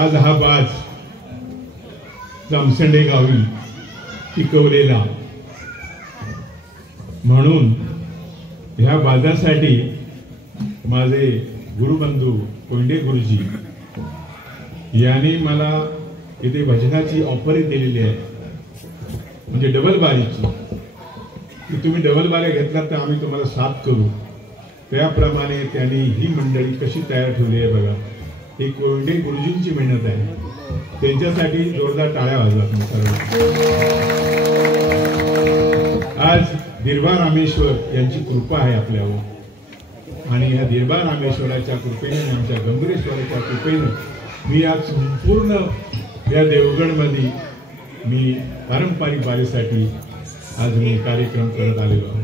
आज हा बाज जामसंडे गावी पिकवलेला, म्हणून ह्या बाजासाठी माझे गुरुबंधू कोंडे गुरुजी यांनी मला इथे भजनाची ऑफर दिलेली आहे, म्हणजे डबल बारीची, की तुम्ही डबल बाऱ्या घेतला तर आम्ही तुम्हाला साथ करू. त्याप्रमाणे त्यांनी ही मंडळी कशी तयार ठेवली आहे बघा. ही कोंडे गुरुजींची मेहनत आहे, त्यांच्यासाठी जोरदार टाळ्या वाजवा सर्व. आज दिरबा रामेश्वर यांची कृपा आहे आपल्यावर, आणि या दिरबा रामेश्वराच्या कृपेने, आमच्या गंभीरेश्वराच्या कृपेने मी आज संपूर्ण या देवगडमध्ये मी पारंपरिक बारीसाठी आज मी कार्यक्रम करत आलेलो आहे.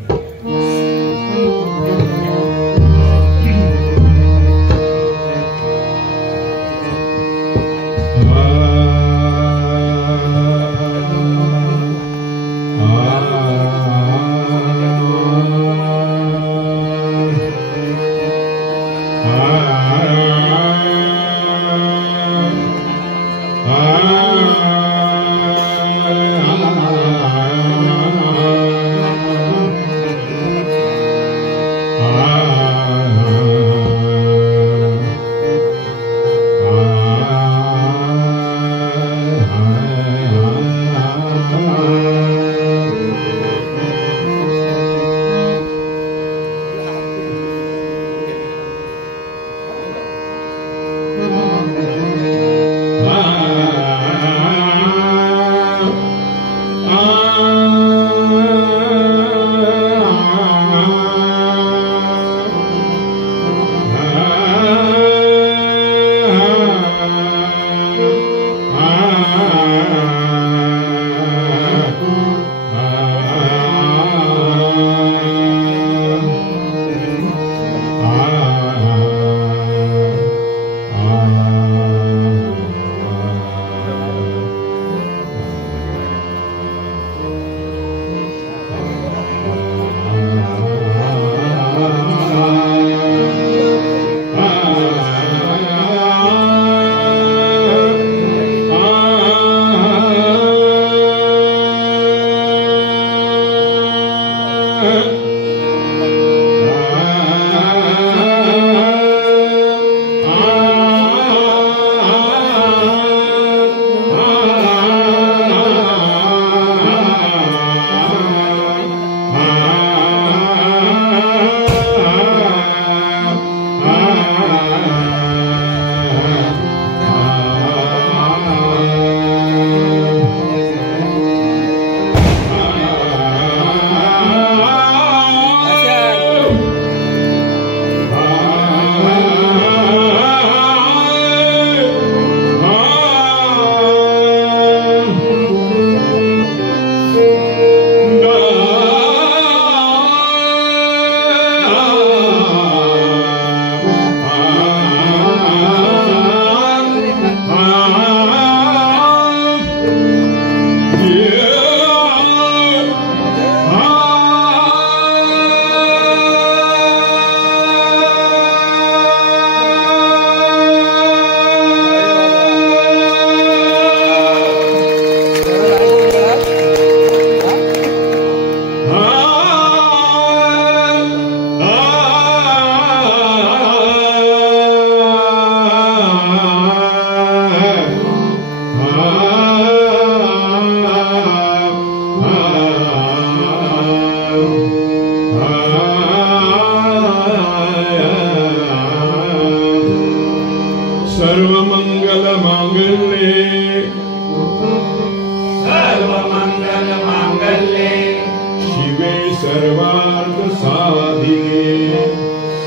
सर्वार्थ साधिके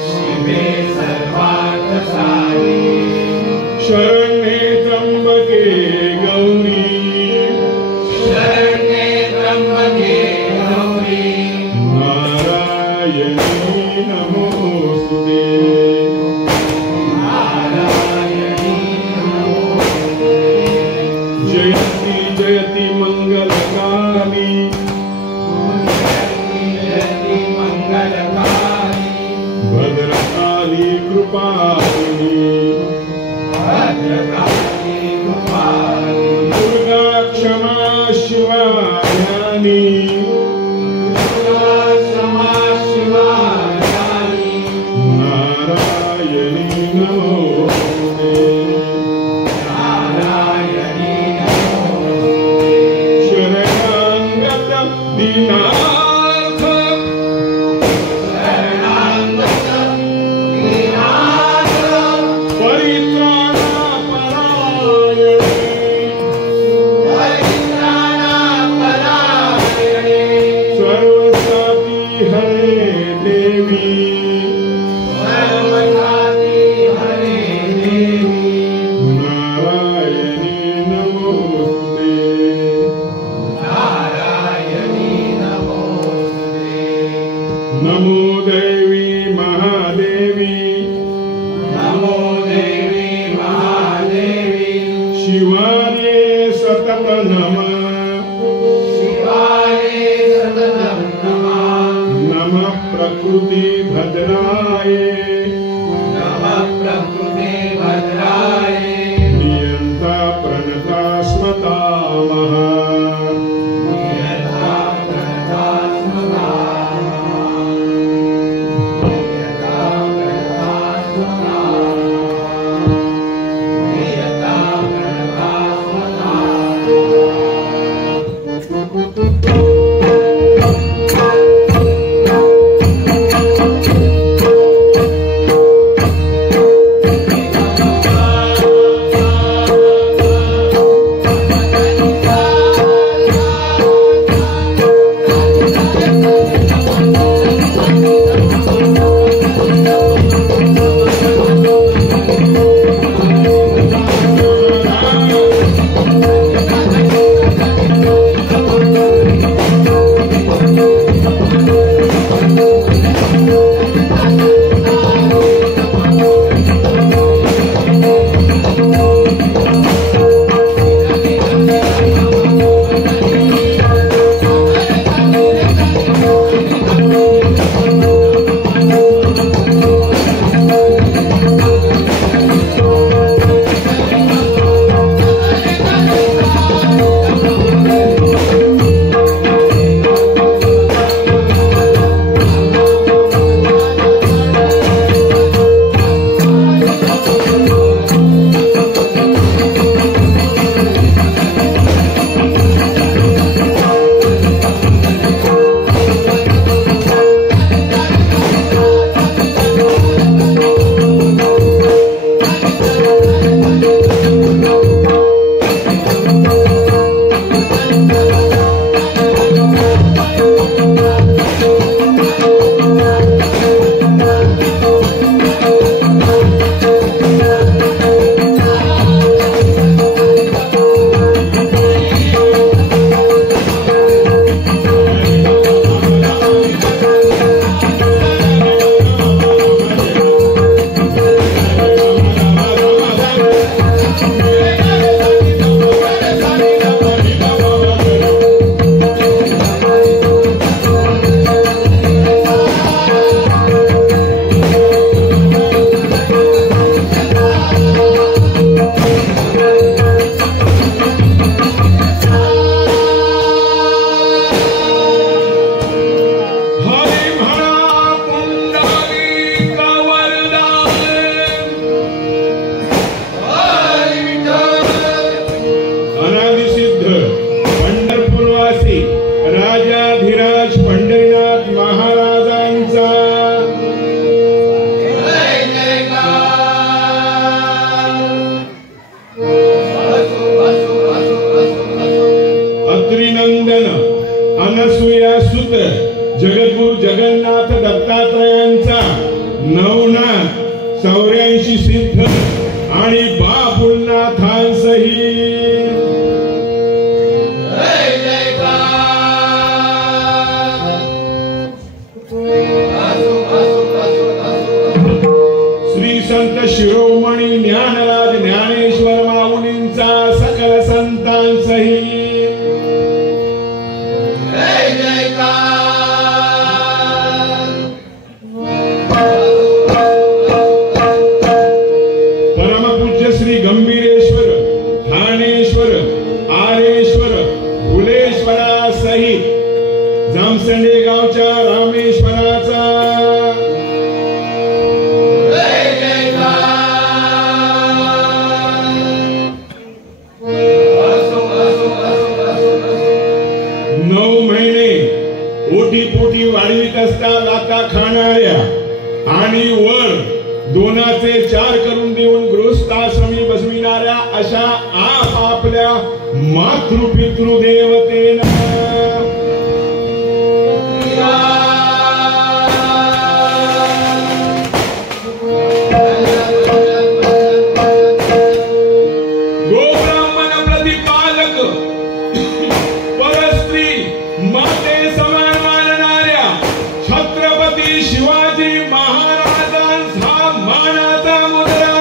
शिवे सर्वार्थ साधिके शरण्ये त्र्यंबके गौरी शरण्ये त्र्यंबके गौरी नारायणी नमोस्तुते नारायणी नमोस्तुते जयति जयति मंगलकाली भद्रकाली कृपालिनी दुर्गा क्षमा शिवा ज्ञानी नारायणी नमोस्तुते शरणागत दीनार्थ नमो देवी महादेवी नमो देवी महादेवी शिवाय सतत नमः शिवाय सततं नमः नमः प्रकृति भद्राय नमः प्रकृते भद्राय नियंता प्रणता स्मतामः नियता प्रणता स्मृता नियता प्रणता स्मृता नियता प्रणता स्मृता ॐ जगन्नाथ दत्तात्रयांचा नवनाथ 84 सिद्ध आणि बाबुलनाथांसही श्री संत शिरोमणी ज्ञानराज ज्ञानेश्वर माऊलींचा सकल संतांसही परमपूज्य श्री गंभीरेश्वर ठाणेश्वर आरेश्वर फुलेश्वरासहित जामसंडे गावच्या रामेश्वराचा पोटी वाढवित असता लाता खाणाऱ्या आणि वर 2चे 4 करून देऊन गृहस्थाश्रमी बसविणाऱ्या अशा आपापल्या मातृपितृदेवतेला गोब्राह्मण प्रतिपालक परस्त्री माते छत्रपती शिवाजी महाराजांचा मानाचा मुद्रा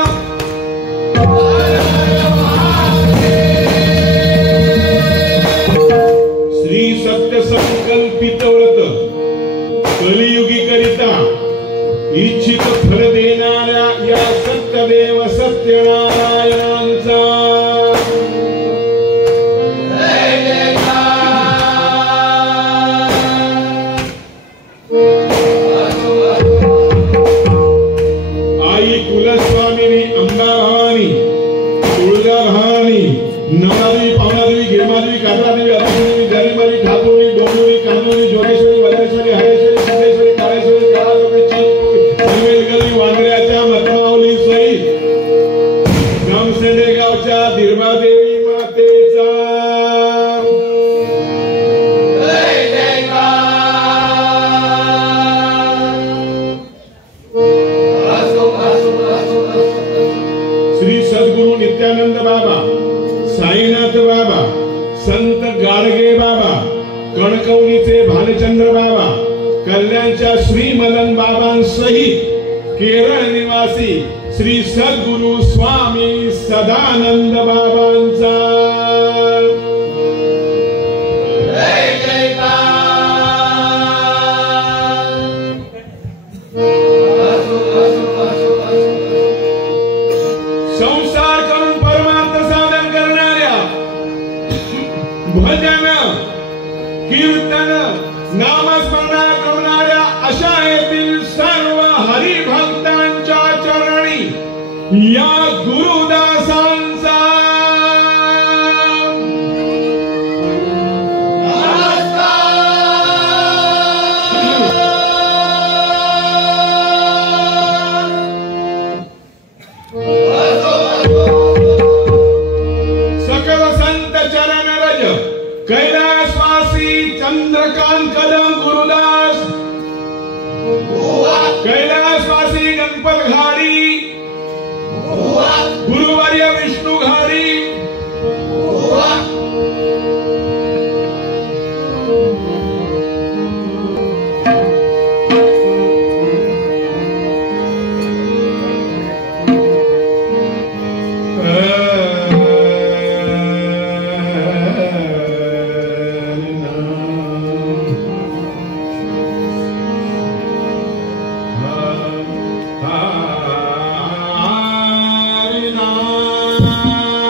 श्री सत्य संकल्पित व्रत कलियुगी करिता इच्छित फल देणाऱ्या या सत्यदेव सत्यनारायणांचा कुलस्वामिनी अंबा भवानी तुळजा भवानी नवदेवी पावनादेवी गिरमादेवी कात्रादेवी अतिदेवी जरीमारी ठाकुरी डोंगरी कांदोरी जोगेश्वरी वलेश्वरी हरेश्वरी सिद्धेश्वरी काळेश्वरी काळागोपीची गली वांद्र्याच्या मतमावली सहित जामसंडे गावच्या दिरबादेवी मातेचा सद्गुरु नित्यानंद बाबा साईनाथ बाबा संत गाडगे बाबा कणकवलीचे भालचंद्र बाबा कल्याणच्या श्री मदन बाबांसहित केरळ निवासी श्री सद्गुरु स्वामी सदानंद बाबांचा संसार करून परमार्थ साधन करणाऱ्या भजन कीर्तन नामस्मरण करणाऱ्या अशा येथील सर्व हरिभक्तांच्या चरणी या गुरुदासांचा कैलासवासी चंद्रकांत कदम गुरुदास कैलासवासी गणपत घाडी गुरुवर्य विष्णू घाडी Hare Rama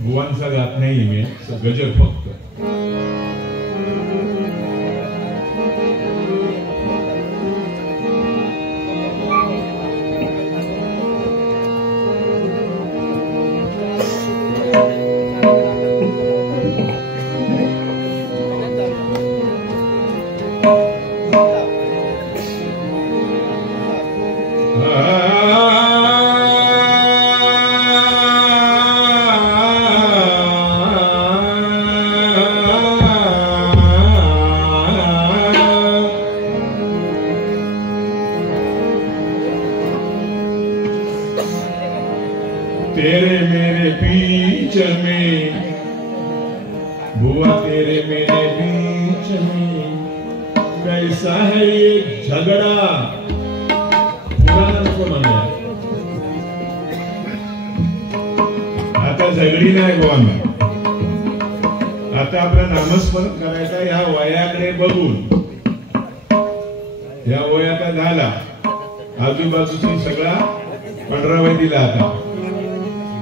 बुवांचा गात नाही मी, गजर फक्त. तेरे मेरे बीच में बुआ, तेरे मेरे बीच में कैसा है ये झगड़ा. पुराणा नको म्हणूया, आता झगडी नाही बुवांना. आता आपलं नामस्मरण करायचं ह्या वयाकडे बघून. या वय आता झाला, आजूबाजूची सगळा 15 वय दिला.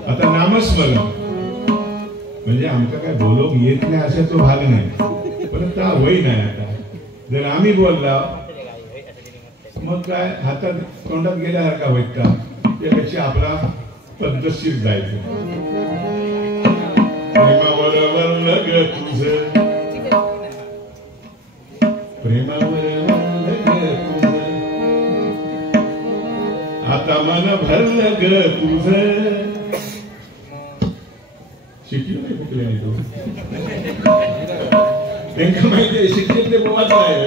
आता नामस्मरण म्हणजे आमचं काय बोलूक येत नाही अशाचा भाग नाही, पण त्या वय नाही. आता जर आम्ही बोलला मग काय हातात तोंडात गेल्यासारखा होईल का, त्यापेक्षा आपला पद्धतशीर जायचं. प्रेमावर वरलं ग तुझं, प्रेमावर वरलं ग तुझं, आता मन भरलं ग तुझं. शिकलो कुठले आहे तो, त्यांना माहिती शिकले बोवाचा आहे.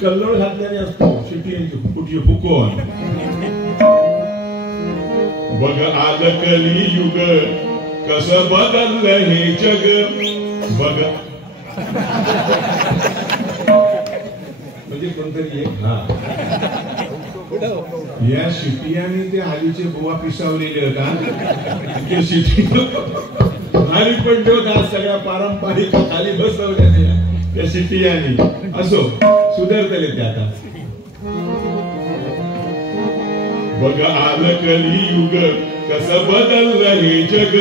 कल्लोळ घातल्याने असतो शिटी कुठे फुकवून. बघ आलं कलियुग कसं बदललं हे जग. बघ म्हणजे कोणतरी एक या शिटियाने ते हालीचे बुवा पिसावलेले होता. ते शिटी खाली पडले होता, सगळ्या पारंपरिक खाली बसवल्या त्या शिटियाने. असो, सुधारतले ते आता. बघ आलं कलियुग कसं बदललं हे जग.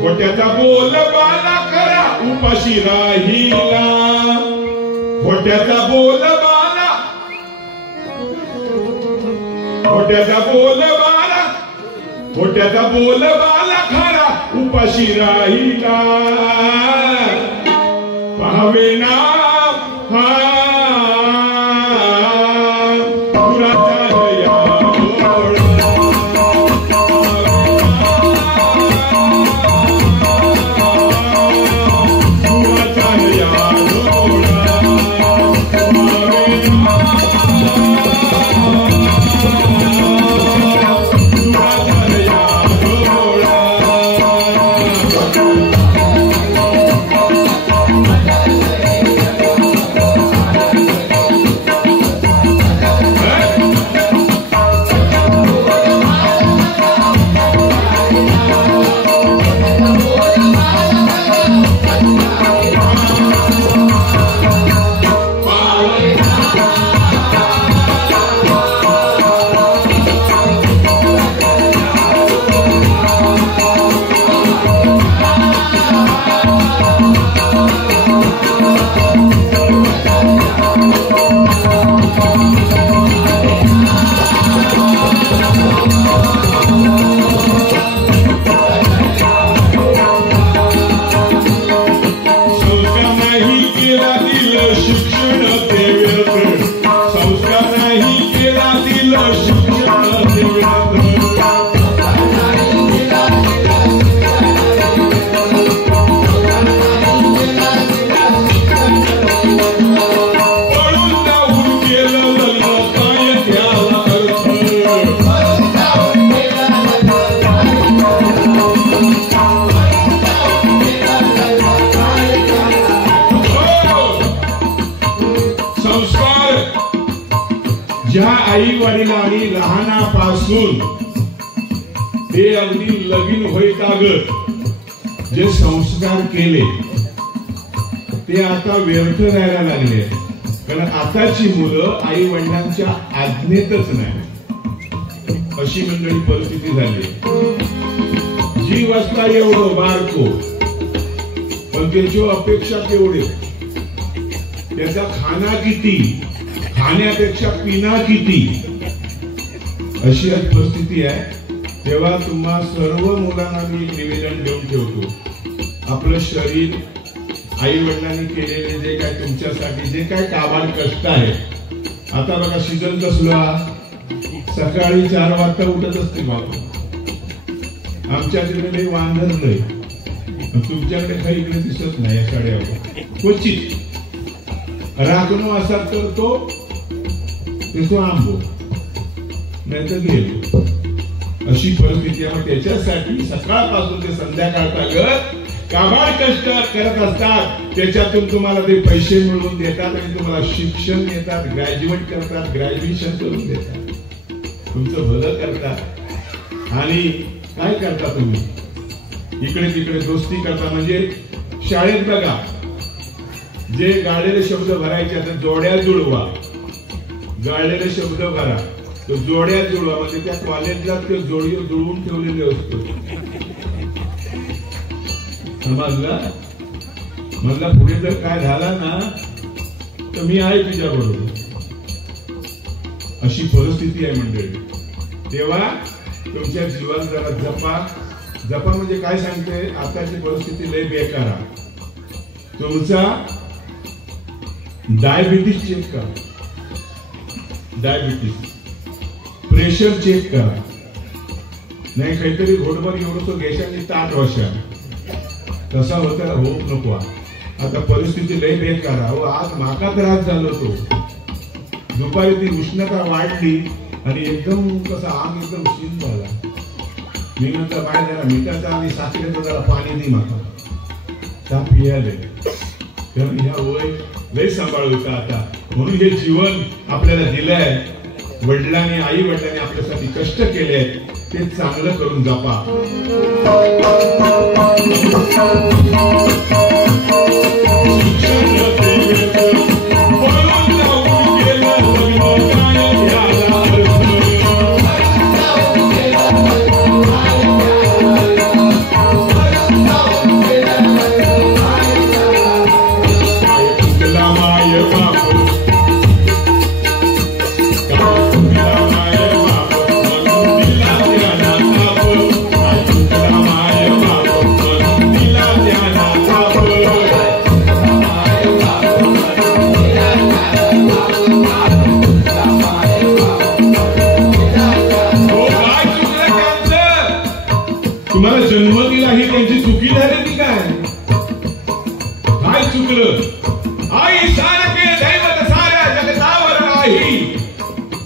खोट्याचा बोलबाला करा उपाशी राहिला. खोट्याचा बोलबाला, खोट्याचा बोलबाला, खोट्याचा बोलबाला खरा उपाशी राहिला. पाहावे ना ज्या आई वडिलांनी लहानापासून ते अगदी लगीन होईतागत जे संस्कार केले ते आता व्यर्थ राहायला लागले. कारण आताची मुलं आई वडिलांच्या आज्ञेतच नाही, अशी मंडळी परिस्थिती झाली. जीव असता एवढं बारको, पण त्याची अपेक्षा केवढे, त्याचा खाना किती, खाण्यापेक्षा पिना किती, अशी आज परिस्थिती आहे. तेव्हा तुम्हा सर्व मुलांना मी निवेदन देऊन ठेवतो, आपलं शरीर आई वडिलांनी केलेले जे काय तुमच्यासाठी जे काय काबाड कष्ट आहे. आता बघा सीझन कसला, सकाळी 4 वाजता उठत असते बाबा. आमच्या तिकडे वांधरलंय, तुमच्याकडे काही इकडे दिसत नाही. या शाळेवर क्वचित राखणो असा तर तो आंबो नाही तर गेलो, अशी परिस्थिती आहे. त्याच्यासाठी सकाळपासून ते संध्याकाळपर्यंत काबाड कष्ट करत असतात. त्याच्यातून तुम्हाला ते पैसे मिळवून देतात आणि तुम्हाला शिक्षण देतात, ग्रॅज्युएट करतात, ग्रॅज्युएशन करून देतात, तुमचं भलं करतात. आणि काय करता तुम्ही, इकडे तिकडे दोस्ती करता. म्हणजे शाळेत बघा, जे गाळलेले शब्द भरायचे आता जोड्या जुळवा, गाळलेले शब्द भरा, तो जोड्या जुळवा. म्हणजे त्या कॉलेजला ते जोडी जुळवून ठेवलेले असतो. समजला? म्हणला पुढे जर काय झाला ना तर मी आहे तुझ्या बरोबर, अशी परिस्थिती आहे मंडळी. तेव्हा तुमच्या जीवन जरा जपा. जपा म्हणजे काय सांगते, आताची परिस्थिती लय बेकार आहे. तुमचा डायबिटीस चेक करा, डायबिटीस, प्रेशर चेक करा. नाही काहीतरी घोटभर एवढं गॅशाने ताट वशा, तसा होता होप नको. आता परिस्थिती लय बेकार आहे. आज माका त्रास झालो, तो दुपारी ती उष्णता वाढली आणि एकदम कसा आग एकदम शीत झाला. मी नंतर बाहेर जरा मिठाचा आणि साखरेचं जरा पाणी दे माका, त्या पियाले. तर ह्या वय लय सांभाळू का आता. म्हणून हे जीवन आपल्याला दिलंय, वडिलांनी आई वडिलांनी आपल्यासाठी कष्ट केले, ते चांगलं करून जपा. तुम्हाला जन्म दिला ही त्यांची चुकी झाली की काय, काय चुकलं. आई सारखे दैवत साऱ्या जगतावर नाही,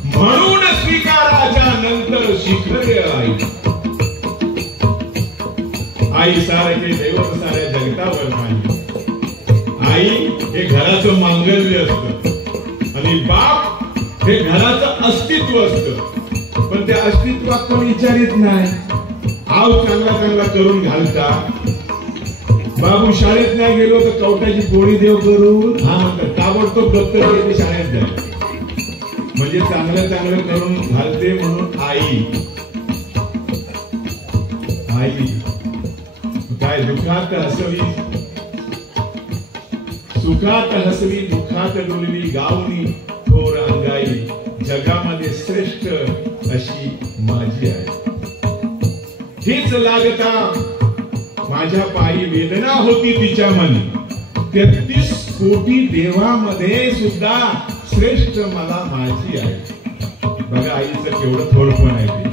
म्हणून स्वीकाराच्या नंतर शिखरे आई. आई सारखे दैवत साऱ्या जगतावर नाही. आई हे घराचं मांगल्य असतं आणि बाप हे घराचं अस्तित्व असतं. पण त्या अस्तित्वात कोण विचारित नाही. आव चांगला चांगला करून घालता. बाबू शाळेत नाही गेलो तर कवटाची पोळी देव करून हा म्हणतात, ताबडतोब दप्तर घेते शाळेत जाय. म्हणजे चांगलं चांगलं करून घालते म्हणून आई. आई काय दुःखात हसवी, सुखात हसवी, दुःखात डोलवी, गावनी थोर अंगाई. जगामध्ये श्रेष्ठ अशी माझी आहे. हीच लागता माझ्या पायी वेदना होती तिच्या मनी. 33 कोटी देवामध्ये सुद्धा श्रेष्ठ मला माझी आहे. बघा आईचं केवढं थोडपण आहे ते.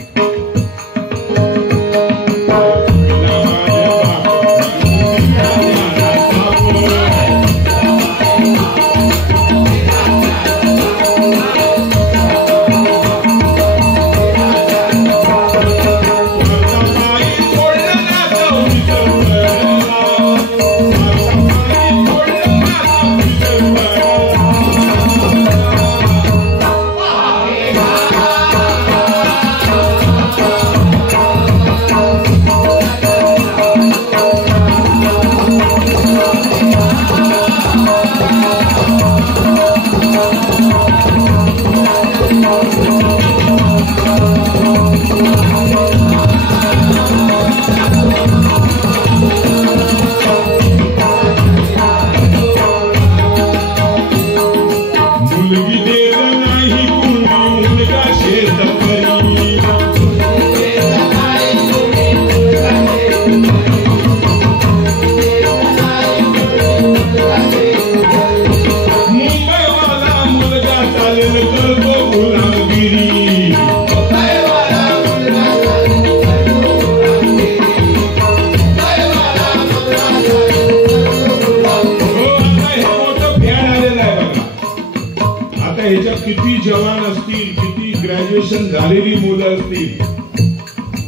झालेली मुलं असतील,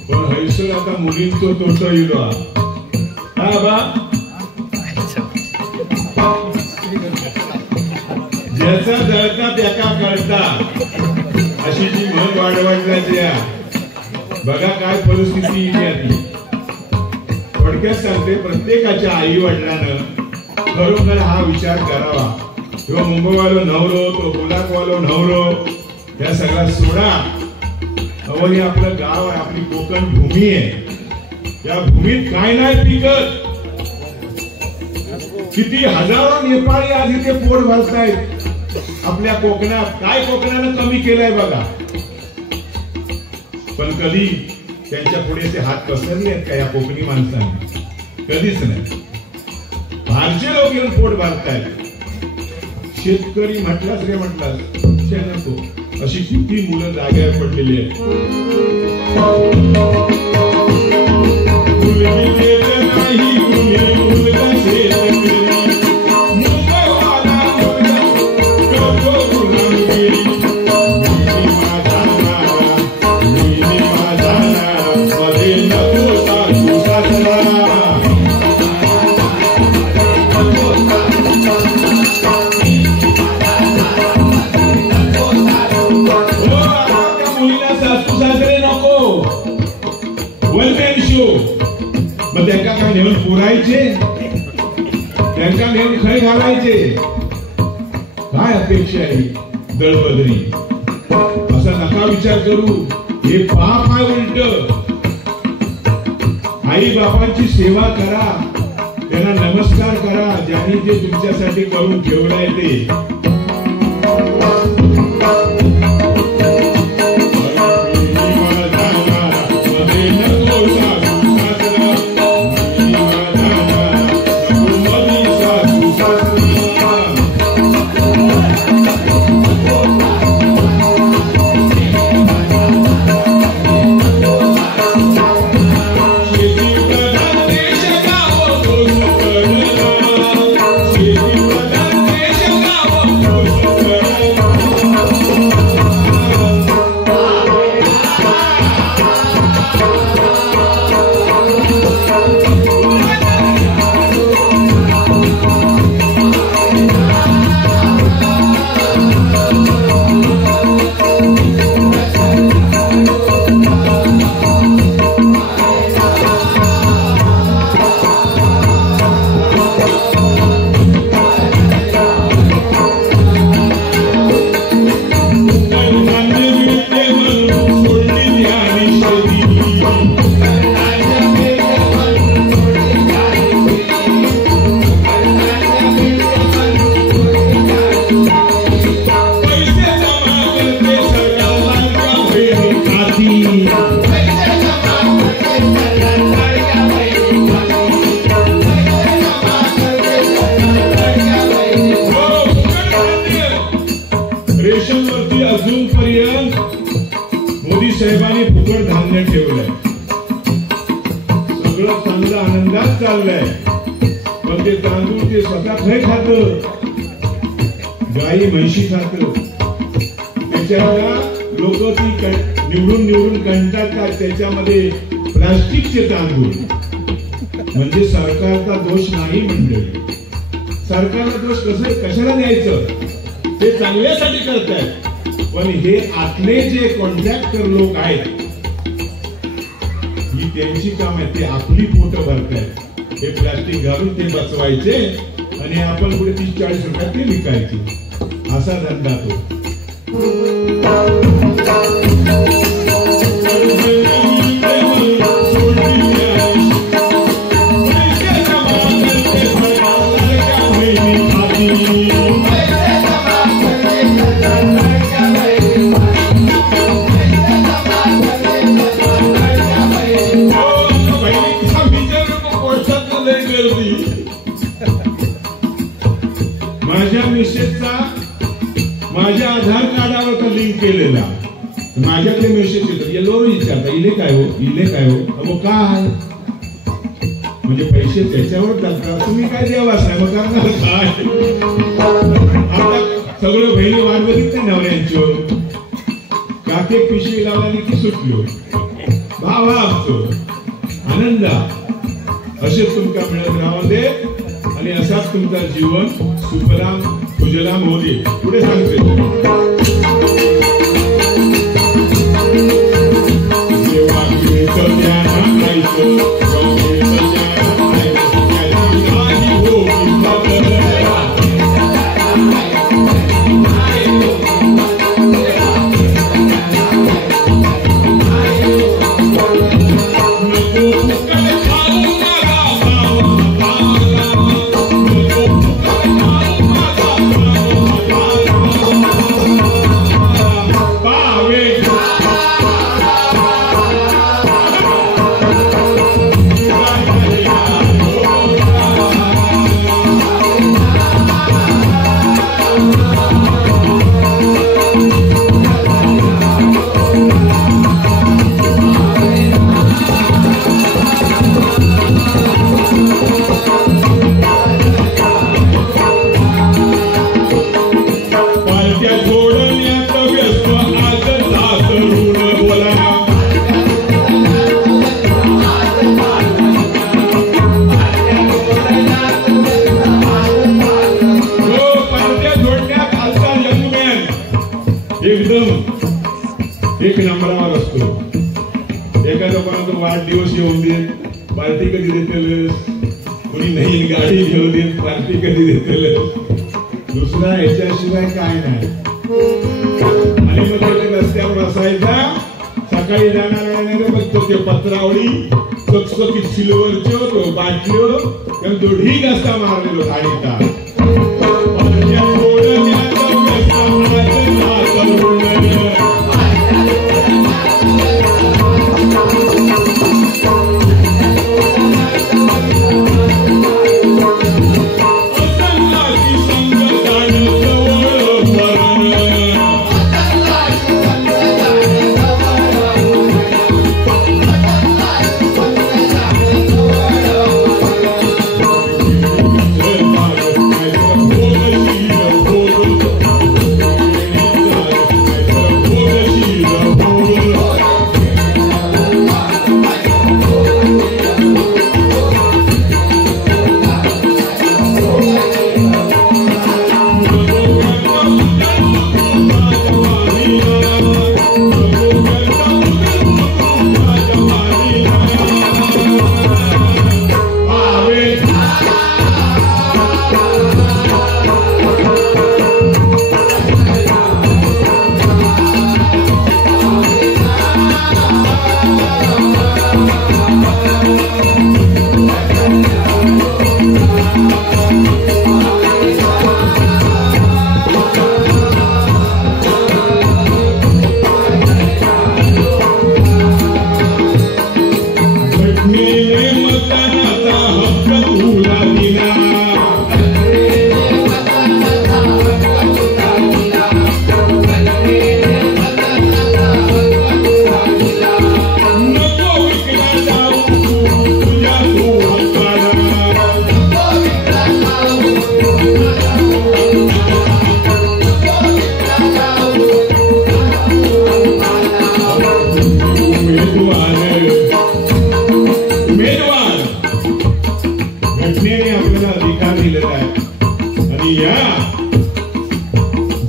पण हैसर आता मुलींचं तोट येलो हा बा, ज्याचा जळता त्याका कळता अशी जी म्हण वाढवायची बघा काय परिस्थिती इथे. थोडक्यात सांगते, प्रत्येकाच्या आई वडिलांना खरोखर हा विचार करावा. तो मुंबईवालो नवरो, तो कोल्हापूरवालो नवरो, या सगळा सोडा. हे आपलं गाव आहे, आपली कोकण भूमी आहे. या भूमीत काय नाही पिकत. किती हजारो नेपाळी आज इथे पोट भरतायत आपल्या कोकणात. काय कोकणानं कमी केलंय बघा. पण कधी त्यांच्या पुढे ते हात पसरले आहेत का या कोकणी माणसांनी? कधीच नाही. बाहेरचे लोक येऊन पोट भरतायत. शेतकरी म्हटलाच रे म्हटलास नको, अशी किती मुलं जाग्यावर पडलेली आहेत. त्यांना काय नेऊन पुरायचे, त्यांना नेऊन खय घालायचे. काय अपेक्षा आहे दळबदरी? असा नका विचार करू. हे पाप आहे. उलट आई बापांची सेवा करा, त्यांना नमस्कार करा, ज्यांनी ते तुमच्यासाठी करून ठेवलाय ते. रेशनवरती अजूनपर्यंत मोदी साहेबांनी फुकट धान्य ठेवलंय. सगळं चांगलं आनंदात चाललंय. पण ते तांदूळ ते स्वतः खय खात, गाई म्हैशी खात. त्याच्याला लोक ती निवडून कंटाळतात. त्याच्यामध्ये प्लास्टिकचे तांदूळ. म्हणजे सरकारचा दोष नाही मंडळी. सरकारला दोष कशाला द्यायचं? ते चांगल्यासाठी करतायत. पण हे आतले जे कॉन्ट्रॅक्टर लोक आहेत, ही त्यांची काम आहे. ते आपली पोट भरतायत. हे प्लास्टिक घालून ते बचवायचे आणि आपण पुढे 30-40 रुपयात ते विकायचे. असा धंदा तो. माझ्या मिसेसचा माझ्या आधार कार्डावर लिंक केलेला. माझ्याकडे मेसेज येतात. येलो विचारता इले काय हो, इले काय हो. मग काय म्हणजे पैसे त्याच्यावर टाकता. तुम्ही काय देवास नाही मग करणार काय? आता सगळं बहिणी वाट बघितलं नवऱ्यांची. काकेक पिशवी लावल्याने की सुटलो भाव हा आमचो आनंद असेच तुमका मिळत राहू दे आणि असाच तुमचा जीवन सुखराम कुजलाम होऊ दे. पुढे सांगते एक नंबरावर असतो. एखादा कोणाचा वाढदिवस येऊन दे पार्टी कधी देतेलस, कोणी नवीन गाडी घेऊन दे पार्टी कधी देतेलस, दुसरा याच्याशिवाय काय नाही. आणि मग त्याच्या रस्त्यावर बसायचा सकाळी जाणाऱ्या बघतो ते पत्रावळी चकचकीत सिल्वरच्यो तो बाटल्यो त्या दोढी घासता मारलेलो गाडीचा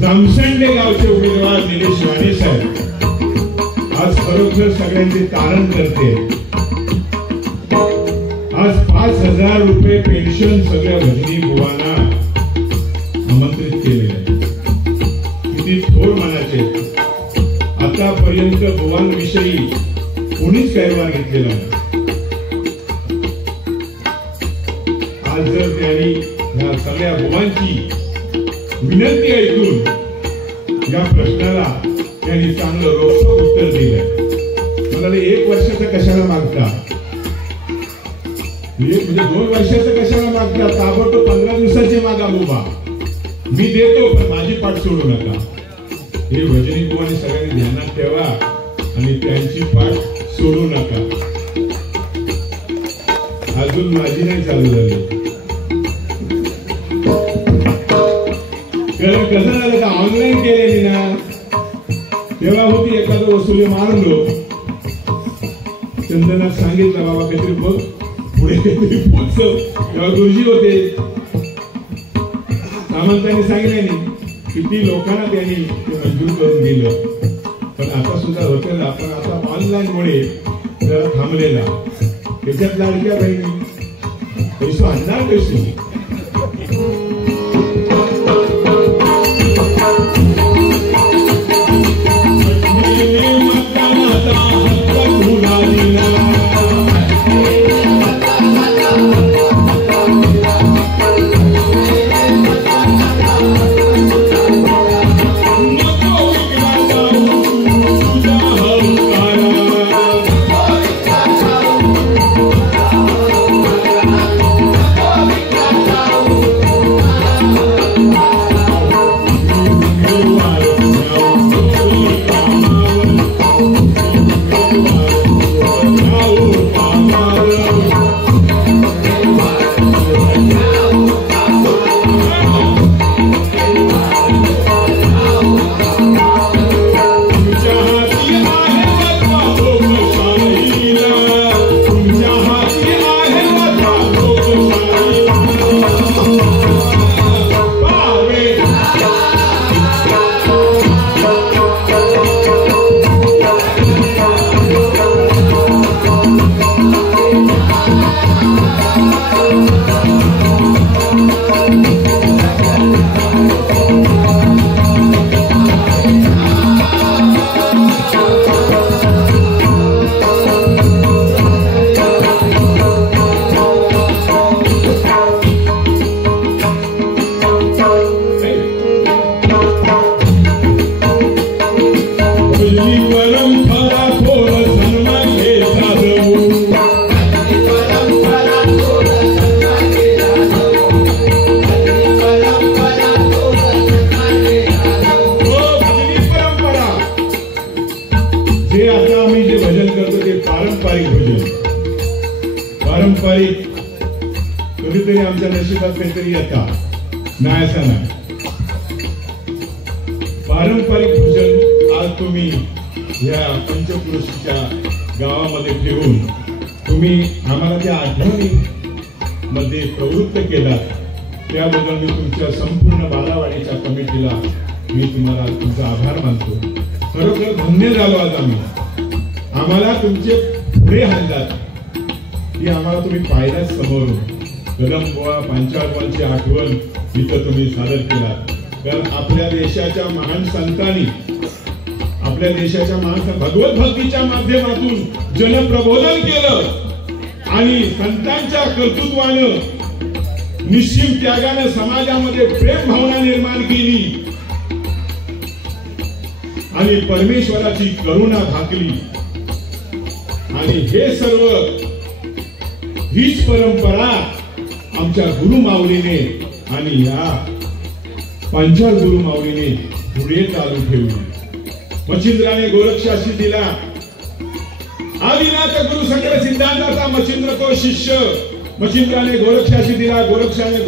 जामसंडे गावचे उमेदवार निलेश राणे साहेब आज खरोखर सगळ्यांचे तारण करते. आज 5,000 रुपये पेन्शन सगळ्या भजनी बुवांना आमंत्रित केलेले आहे. किती थोर मनाचे. आतापर्यंत बुवांविषयी कोणीच कैवार घेतलेला नाही. आज जर त्यांनी या सगळ्या बुवांची विनंती ऐकून या प्रश्नाला त्यांनी चांगलं रोखठोक उत्तर दिलं. मला 1 वर्षाचं कशाला मागता, म्हणजे 2 वर्षाचं कशाला मागता, ताबडतोब 15 दिवसाचे मागा बुवा, मी देतो पण माझी पाठ सोडू नका. हे भजनी बुवाने सगळ्यांनी ध्यानात ठेवा आणि त्यांची पाठ सोडू नका. अजून माझी नाही चालू झाली. कसं झालं का ऑनलाईन केलेली ना तेव्हा होती एखादं वसुली मारलो, चंदनात सांगितलं बाबा काहीतरी बघ पुढे काहीतरी पोचव. तेव्हा गुरुजी होते, सामंतांनी सांगितले नाही, किती लोकांना त्यांनी ते मंजूर करून दिलं. पण आता सुद्धा होतं, आपण आता ऑनलाईन मुळे जरा थांबलेला. त्याच्यात लाडक्या बहिणी पैसे आणणार कशी? कधीतरी आमच्या नशिबात काहीतरी येतात नाही असं नाही. पारंपरिक भोजन आज तुम्ही या पंचक्रोशीच्या गावामध्ये फिरून तुम्ही आम्हाला त्या आठवणी मध्ये प्रवृत्त केलात, त्याबद्दल मी तुमच्या संपूर्ण बालावाडीच्या कमिटीला मी तुम्हाला तुमचा आभार मानतो. खरोखर धन्य झालो आज आम्ही. आम्हाला तुमचे पुढे हाणलात की आम्हाला तुम्ही पाहिल्याच समोरून कदमबुवा पांचाळवांची आठवण इथं तुम्ही सादर केला. कारण आपल्या देशाच्या महान संतांनी आपल्या देशाच्या महान भगवत भक्तीच्या माध्यमातून जनप्रबोधन केलं आणि संतांच्या कर्तृत्वानं निश्चिम त्यागानं समाजामध्ये प्रेम भावना निर्माण केली आणि परमेश्वराची करुणा भाकली. आणि हे सर्व हीच परंपरा आमच्या गुरुमाऊलीने आणि या पंचाळ गुरुमाऊलीने पुढे चालू ठेवली. मच्छिंद्राने गोरक्षाशी दिला. आदिनाथ गुरु सकल सिद्धांताचा मच्छिंद्र तो शिष्य. मच्छिंद्राने गोरक्षाशी दिला, गोरक्षाने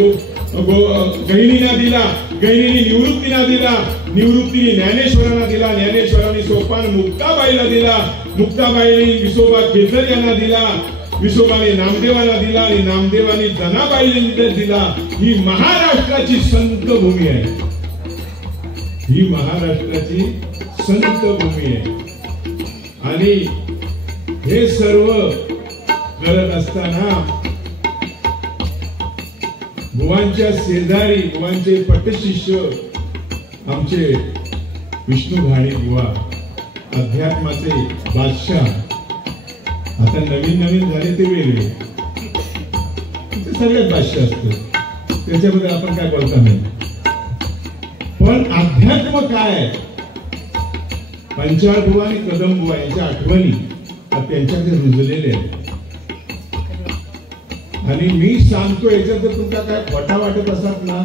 गहिनीला दिला, गहिनीने निवृत्तीला दिला, निवृत्तीने ज्ञानेश्वरांना दिला, ज्ञानेश्वरांनी सोपान मुक्ताबाईला दिला, मुक्ताबाईने विसोबा केसर यांना दिला, विसोबाने नामदेवाला दिला आणि नामदेवाने जनाबाईला दिला. ही महाराष्ट्राची संत भूमी आहे. ही महाराष्ट्राची संत भूमी आहे. आणि हे सर्व करत असताना बुवांच्या शेजारी बुवांचे पटशिष्य आमचे विष्णू घाणे बुवा, अध्यात्माचे बादशाह. आता नवीन नवीन झाले ते वेगळे, ते सगळ्यात बादशाह असतो, त्याच्याबद्दल आपण काय बोलता नाही. पण अध्यात्म काय, पंचाळ बुवा आणि कदम बुवा यांच्या आठवणी त्यांच्याकडे रुजलेले आहेत. आणि मी सांगतो याच्यात जर तुमचा काय खोटा वाटत असत ना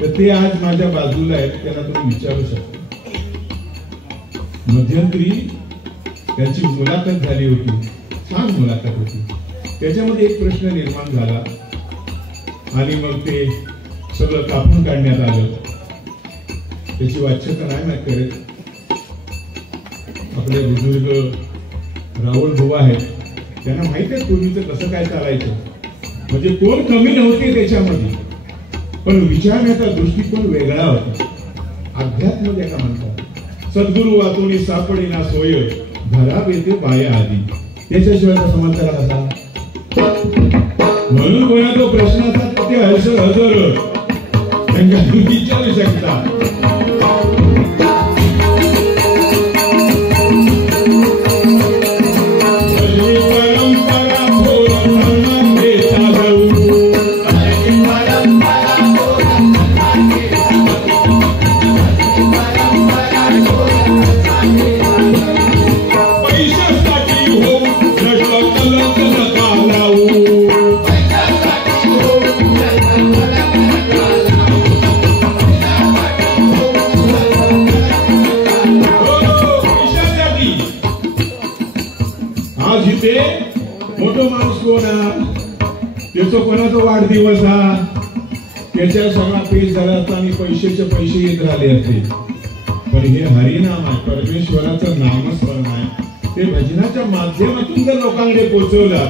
तर ते आज माझ्या बाजूला आहेत, त्यांना तुम्ही विचारू शकता. मध्यंतरी त्यांची मुलाखत झाली होती, छान मुलाखत होती. त्याच्यामध्ये एक प्रश्न निर्माण झाला आणि मग ते सगळं कापून काढण्यात आलं. त्याची वाच्यता नाही ना करत. आपले बुजुर्ग राहुल बुवा आहेत, त्यांना माहित आहे पूर्वीचं कसं काय चालायचं. म्हणजे कोण कमी नव्हते त्याच्यामध्ये, पण विचारण्याचा दृष्टिकोन वेगळा होता. अध्यात्म ज्याला म्हणतात. सद्गुरु वातोनी सापडेना सोय, धरा येते बाया आधी. त्याच्याशिवाय कसा म्हणता कसा. म्हणून कोणा तो प्रश्नाचा ते हजर त्यांना विचारू शकता. आज इथे मोठो माणूस कोण त्याचा कोणाचा वाढदिवस हा, त्याच्या सगळा पेश झाला असता आणि पैसे येत राहिले असते. पण हे हरिनाम आहे, परमेश्वराचं नामस्मरण आहे. ते भजनाच्या माध्यमातून जर लोकांकडे पोहोचवला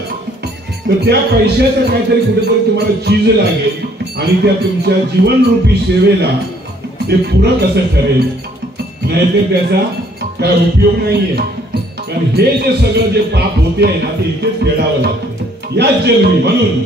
तर त्या पैशाचं काहीतरी कुठेतरी तुम्हाला चीज लागेल आणि त्या तुमच्या जीवनरूपी सेवेला ते पुरं कसं ठरेल. नाहीतर त्याचा काय उपयोग नाहीये. कारण हे जे सगळं जे पाप होते आहे ना ते इथेच फेडावं लागतं याच जन्मी. म्हणून